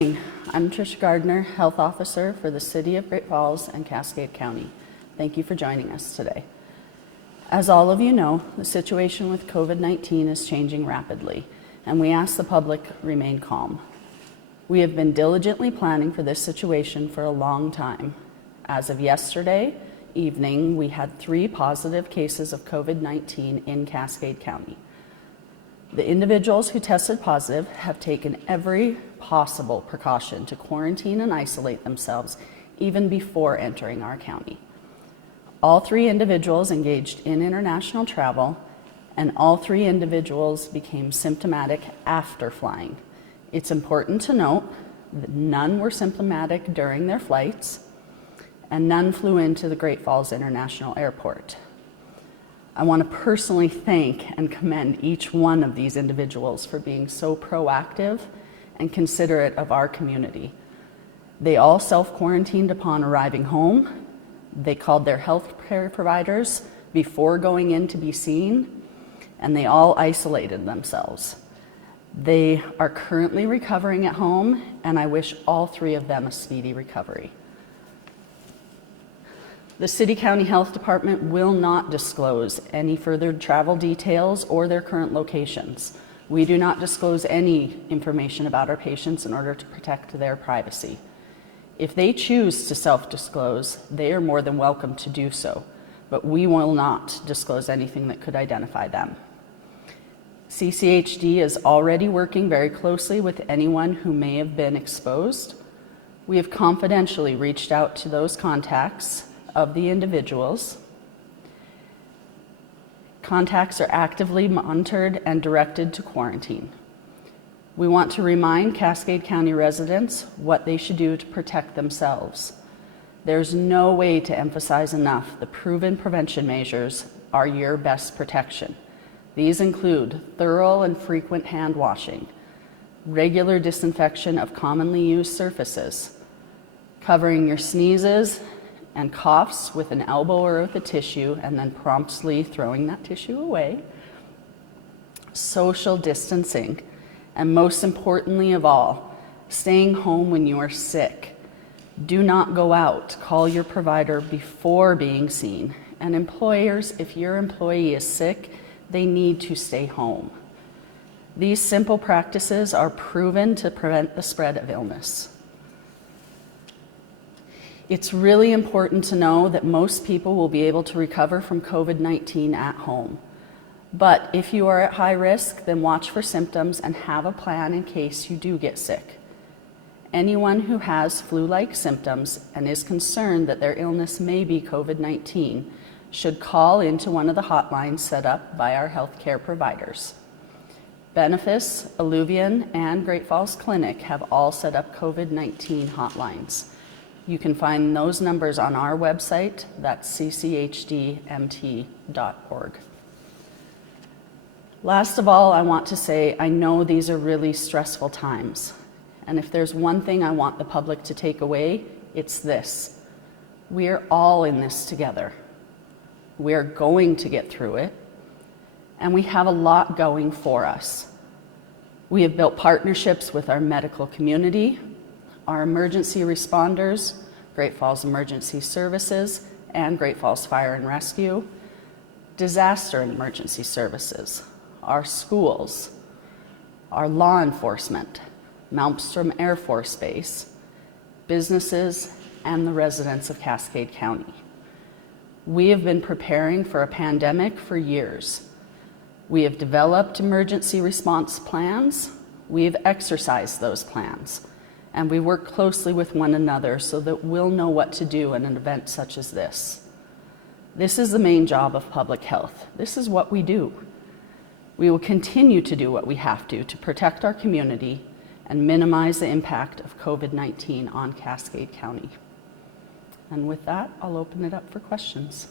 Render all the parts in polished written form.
I'm Tricia Gardner, Health Officer for the City of Great Falls and Cascade County. Thank you for joining us today. As all of you know, the situation with COVID-19 is changing rapidly, and we ask the public remain calm. We have been diligently planning for this situation for a long time. As of yesterday evening, we had 3 positive cases of COVID-19 in Cascade County. The individuals who tested positive have taken every possible precaution to quarantine and isolate themselves even before entering our county. All 3 individuals engaged in international travel, and all 3 individuals became symptomatic after flying. It's important to note that none were symptomatic during their flights, and none flew into the Great Falls International Airport. I want to personally thank and commend each one of these individuals for being so proactive and considerate of our community. They all self-quarantined upon arriving home. They called their health care providers before going in to be seen, and they all isolated themselves. They are currently recovering at home, and I wish all 3 of them a speedy recovery. The City County Health Department will not disclose any further travel details or their current locations. We do not disclose any information about our patients in order to protect their privacy. If they choose to self-disclose, they are more than welcome to do so, but we will not disclose anything that could identify them. CCHD is already working very closely with anyone who may have been exposed. We have confidentially reached out to those contacts of the individuals. Contacts are actively monitored and directed to quarantine. We want to remind Cascade County residents what they should do to protect themselves. There's no way to emphasize enough the proven prevention measures are your best protection. These include thorough and frequent hand washing, regular disinfection of commonly used surfaces, covering your sneezes and coughs with an elbow or with a tissue and then promptly throwing that tissue away, social distancing, and most importantly of all, staying home when you are sick. Do not go out. Call your provider before being seen. And employers, if your employee is sick, they need to stay home. These simple practices are proven to prevent the spread of illness. It's really important to know that most people will be able to recover from COVID-19 at home. But if you are at high risk, then watch for symptoms and have a plan in case you do get sick. Anyone who has flu-like symptoms and is concerned that their illness may be COVID-19 should call into one of the hotlines set up by our healthcare providers. Benefice, Alluvian, and Great Falls Clinic have all set up COVID-19 hotlines. You can find those numbers on our website, that's cchdmt.org. Last of all, I want to say, I know these are really stressful times. And if there's one thing I want the public to take away, it's this. We're all in this together. We're going to get through it. And we have a lot going for us. We have built partnerships with our medical community, our emergency responders, Great Falls Emergency Services, and Great Falls Fire and Rescue, disaster and emergency services, our schools, our law enforcement, Malmstrom Air Force Base, businesses, and the residents of Cascade County. We have been preparing for a pandemic for years. We have developed emergency response plans. We have exercised those plans. And we work closely with one another so that we'll know what to do in an event such as this. This is the main job of public health. This is what we do. We will continue to do what we have to protect our community and minimize the impact of COVID-19 on Cascade County. And with that, I'll open it up for questions.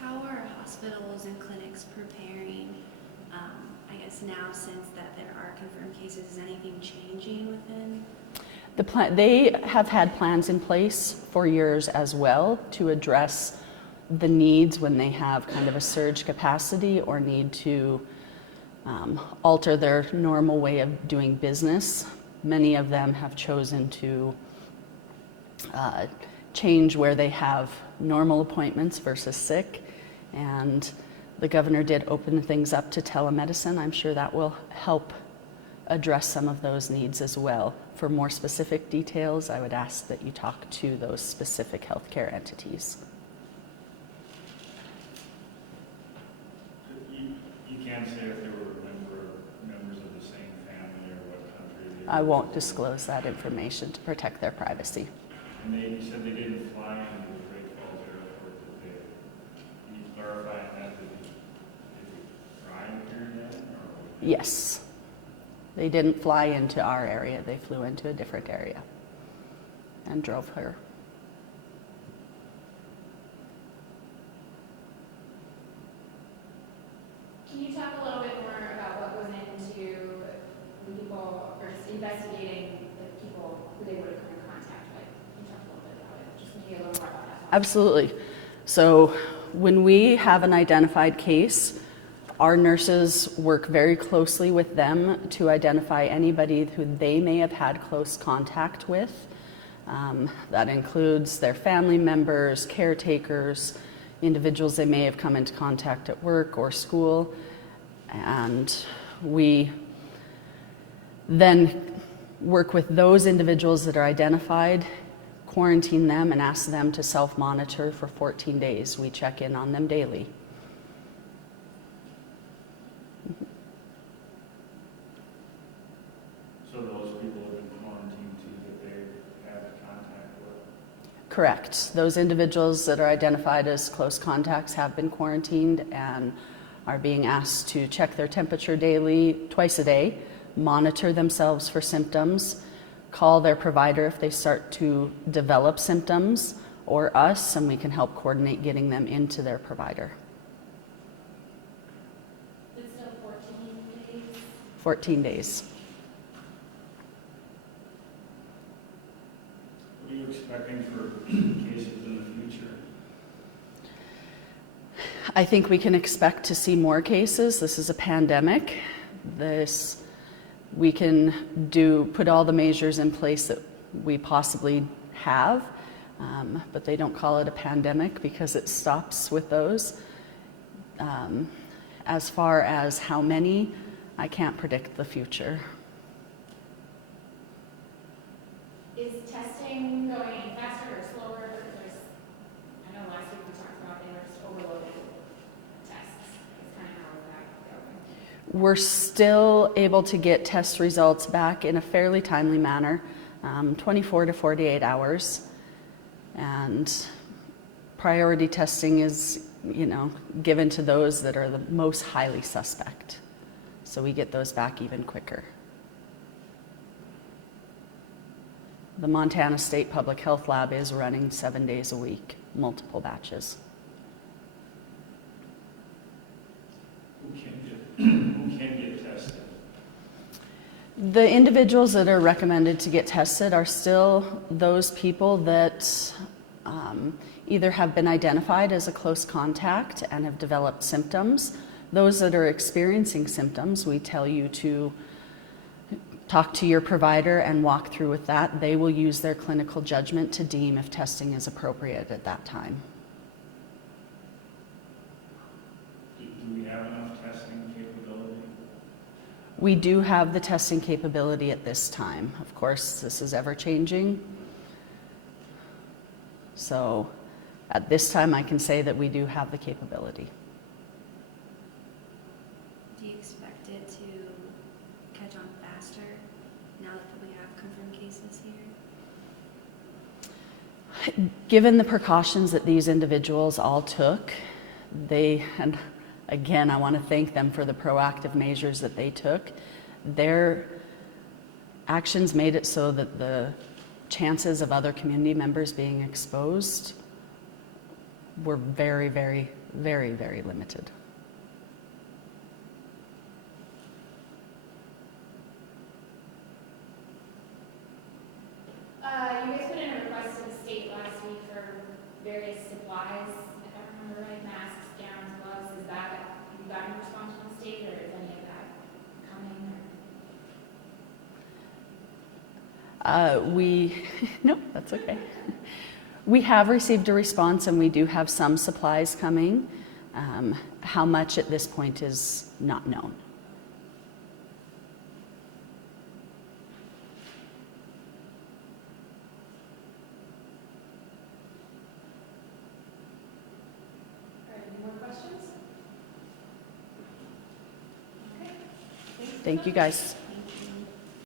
How are hospitals and clinics preparing, I guess now since that there are confirmed cases, is anything changing within? They have had plans in place for years as well to address the needs when they have kind of a surge capacity or need to alter their normal way of doing business. many of them have chosen to change where they have normal appointments versus sick, and the governor did open things up to telemedicine. I'm sure that will help address some of those needs as well. For more specific details, I would ask that you talk to those specific healthcare entities. You can't say if they were members of the same family or what country they were. I won't disclose that information to protect their privacy. And you said they didn't fly into the Great Falls Airport, did they? Can you clarify that? Did they fly here then? Or? Yes. They didn't fly into our area. They flew into a different area and drove her. Can you talk a little bit more about what goes into when people are just investigating the people who they would have come in contact with? Can you talk a little bit about it? Just maybe a little more about that. Absolutely. So when we have an identified case, our nurses work very closely with them to identify anybody who they may have had close contact with. That includes their family members, caretakers, individuals they may have come into contact at work or school. And we then work with those individuals that are identified, quarantine them, and ask them to self-monitor for 14 days. We check in on them daily. So those people have been quarantined too that they have contact with? Correct. Those individuals that are identified as close contacts have been quarantined and are being asked to check their temperature daily, twice a day, monitor themselves for symptoms, call their provider if they start to develop symptoms, or us, and we can help coordinate getting them into their provider. It's still 14 days? 14 days. What are you expecting for cases in the future? I think we can expect to see more cases. This is a pandemic. We can put all the measures in place that we possibly have, but they don't call it a pandemic because it stops with those. As far as how many, I can't predict the future. Is testing going any faster or slower? I know last week we talked about they were just overloaded tests. It's kind of how is that going? We're still able to get test results back in a fairly timely manner, 24 to 48 hours. And priority testing is, given to those that are the most highly suspect. So we get those back even quicker. The Montana State Public Health Lab is running 7 days a week, multiple batches. Who can get tested? The individuals that are recommended to get tested are still those people that either have been identified as a close contact and have developed symptoms. Those that are experiencing symptoms, we tell you to talk to your provider and walk through with that. They will use their clinical judgment to deem if testing is appropriate at that time. Do we have enough testing capability? We do have the testing capability at this time. Of course, this is ever changing. So at this time, I can say that we do have the capability. Do you expect it to catch on faster now that we have confirmed cases here? Given the precautions that these individuals all took, and again, I want to thank them for the proactive measures that they took. Their actions made it so that the chances of other community members being exposed were very, very, very, very limited. You guys put in a request to the state last week for various supplies, if I remember right, masks, gowns, gloves. Have you gotten a response from the state, or is any of that coming? No, that's okay. We have received a response and we do have some supplies coming. How much at this point is not known. All right, any more questions? Okay. Thank you guys.